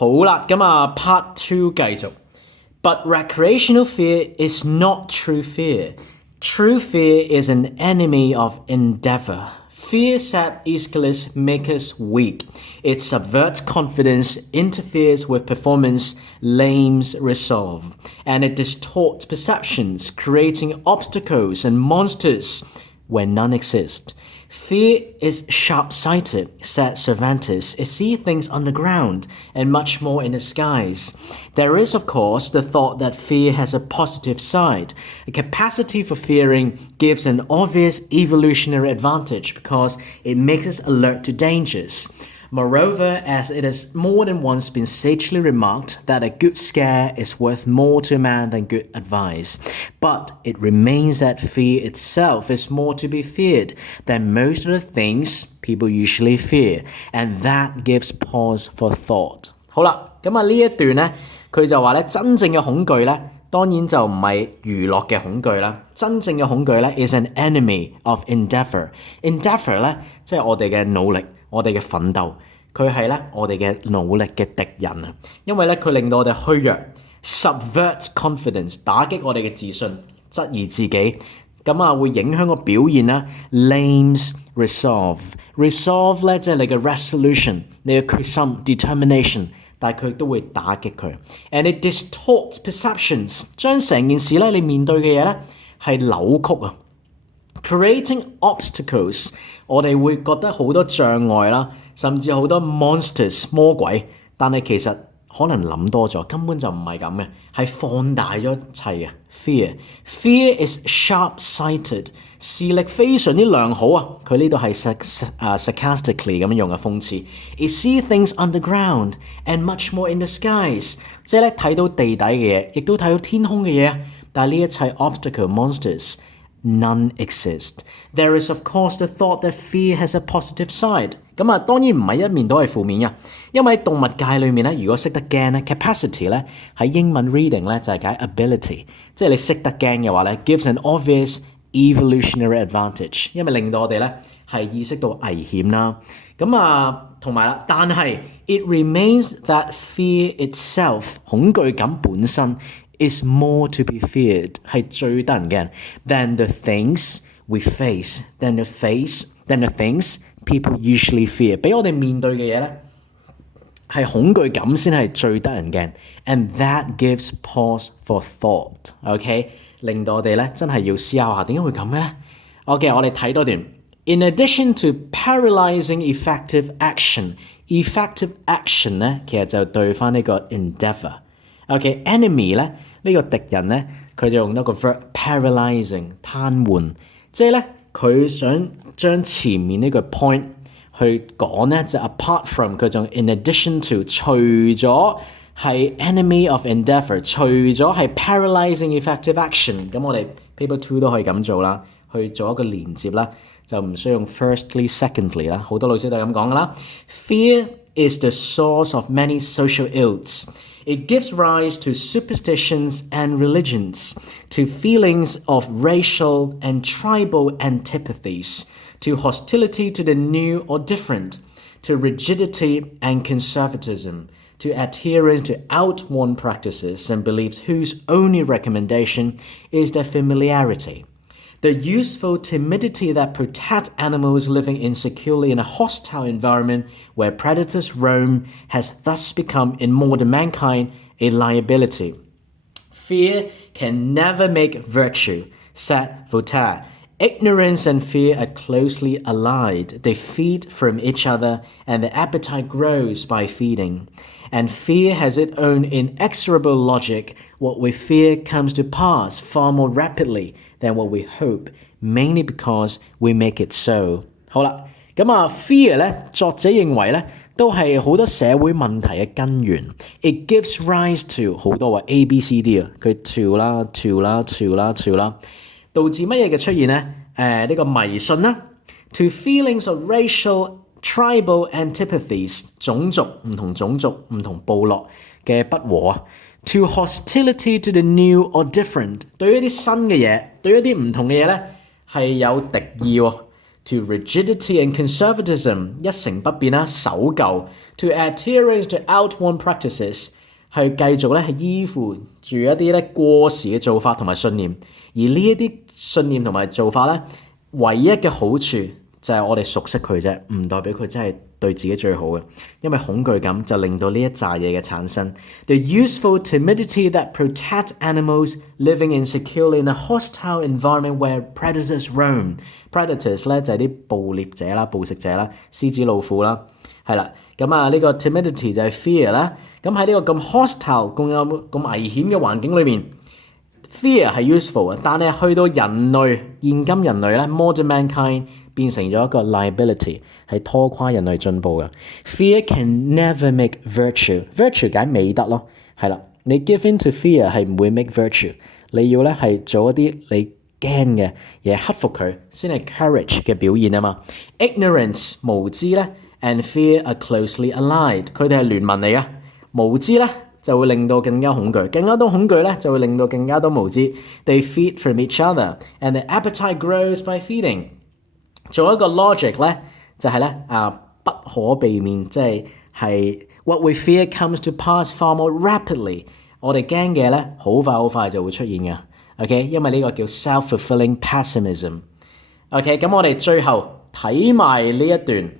好啦，咁啊 Part 2繼續。But recreational fear is not true fear. True fear is an enemy of endeavor. Fear said Aeschylus makes us weak. It subverts confidence, interferes with performance, lames resolve, and it distorts perceptions, creating obstacles and monsters where none exist. Fear is sharp-sighted, said Cervantes. It sees things underground and much more in the skies. There is, of course, the thought that fear has a positive side. A capacity for fearing gives an obvious evolutionary advantage because it makes us alert to dangers. Moreover, as it has more than once been sagely remarked that a good scare is worth more to a man than good advice. But it remains that fear itself is more to be feared than most of the things people usually fear, and that gives pause for thought. 好啦，咁啊呢一段呢，佢就話咧真正嘅恐懼咧，當然就唔係娛樂嘅恐懼啦。真正嘅恐懼咧 is an enemy of endeavor. Endeavor 咧，即係我哋嘅努力。我哋嘅奮鬥，佢係咧我哋嘅努力嘅敵人啊！因為咧佢令到我哋虛弱 ，subvert confidence 打擊我哋嘅自信，質疑自己，咁啊會影響個表現啦。lames resolve 咧即係你嘅 resolution， 你嘅決心 determination， 但係佢都會打擊佢。and it distorts perceptions， 將成件事咧你面對嘅嘢咧係扭曲啊。creating obstacles， 我哋會覺得好多障礙啦，甚至好多 monsters 魔鬼，但係其實可能諗多咗，根本就唔係咁嘅，係放大咗一切嘅 fear is sharp-sighted， 視力非常之良好啊！佢呢度係sarcastically 咁樣用嘅諷刺。It sees things underground and much more in the skies， 即係咧睇到地底嘅嘢，亦都睇到天空嘅嘢，但係呢一切 obstacle monsters。None exist. There is, of course, the thought that fear has a positive side. 咁啊，當然唔係一面都係負面嘅，因為喺動物界裏面咧，如果識得驚咧 ，capacity 咧喺英文 reading 咧就係解 ability， 即係你識得驚嘅話咧 ，gives an obvious evolutionary advantage， 因為令到我哋咧係意識到危險啦。咁啊，同埋啦，但係 it remains that fear itself 恐懼感本身。is more to be feared 係最得人驚 than the things we face than the things people usually fear 俾我哋面對嘅嘢咧係恐懼感先係最得人驚 and that gives pause for thought OK 令到我哋咧真係要思考下點解會咁嘅咧 OK 我哋睇多段 In addition to paralyzing effective action 咧其實就對翻呢個 endeavor enemy 咧呢個敵人咧，佢就用一個 verb paralyzing 癱瘓，即係咧佢想將前面呢個 point 去講咧，就 apart from 佢仲 in addition to 除咗係 enemy of endeavor， 除咗係 paralyzing effective action， 咁我哋 paper 2都可以咁做啦，去做一個連接啦，就唔需要用 firstly secondly 啦，好多老師都係咁講噶啦。Fear is the source of many social ills.It gives rise to superstitions and religions, to feelings of racial and tribal antipathies, to hostility to the new or different, to rigidity and conservatism, to adherence to outworn practices and beliefs whose only recommendation is their familiarity.The useful timidity that protects animals living insecurely in a hostile environment where predators roam has thus become, in modern mankind, a liability. Fear can never make virtue, said Voltaire. Ignorance and fear are closely allied. They feed from each other, and the appetite grows by feeding. And fear has its own inexorable logic. What we fear comes to pass far more rapidly than what we hope, mainly because we make it so. 好啦，咁啊 fear 咧，作者認為咧，都係好多社會問題嘅根源。It gives rise to 好多話 A B C D 啊，佢 to 啦，導致乜嘢嘅出現咧？呢個迷信啦 ，to feelings of racial、tribal antipathies 種族唔同部落嘅不和啊。To hostility to the new or different 對於一啲新嘅嘢，對於一啲唔同嘅嘢咧係有敵意喎。to rigidity and conservatism 一成不變啦，守舊 to adherence to outworn practices 係繼續咧係依附住一啲咧過時嘅做法同埋信念，而呢一啲信念同埋做法咧，唯一嘅好處就係我哋熟悉佢啫，唔代表佢真係對自己最好嘅，因為恐懼感就令到呢一紮嘢嘅產生。The useful timidity that protects animals living insecurely in a hostile environment where predators roam. Predators 咧就係啲捕獵者啦、捕食者啦、獅子老虎啦，係啦。咁啊呢個 timidity 就係 fear 啦。咁喺呢個咁 hostile、咁危險嘅環境裏面。Fear 係 useful 嘅，但係去到人類現今人類咧 modern mankind 變成咗一個 liability 係拖垮人類進步嘅。Fear can never make virtue 解美德咯，係啦，你 give in to fear 係唔會 make virtue， 你要咧係做一啲你驚嘅嘢克服佢先係 courage 嘅表現啊嘛。Ignorance 無知咧 and fear are closely allied， 佢哋係聯盟嚟嘅，無知咧。就會令到更加恐懼，更加多恐懼咧就會令到更加多無知。They feed from each other, and the appetite grows by feeding。做一個 logic 咧，就係咧不可避免，即係 what we fear comes to pass far more rapidly。我哋驚嘅咧，好快就會出現嘅。OK， 因為呢個叫 self-fulfilling pessimism。OK， 咁我哋最後睇埋呢一段。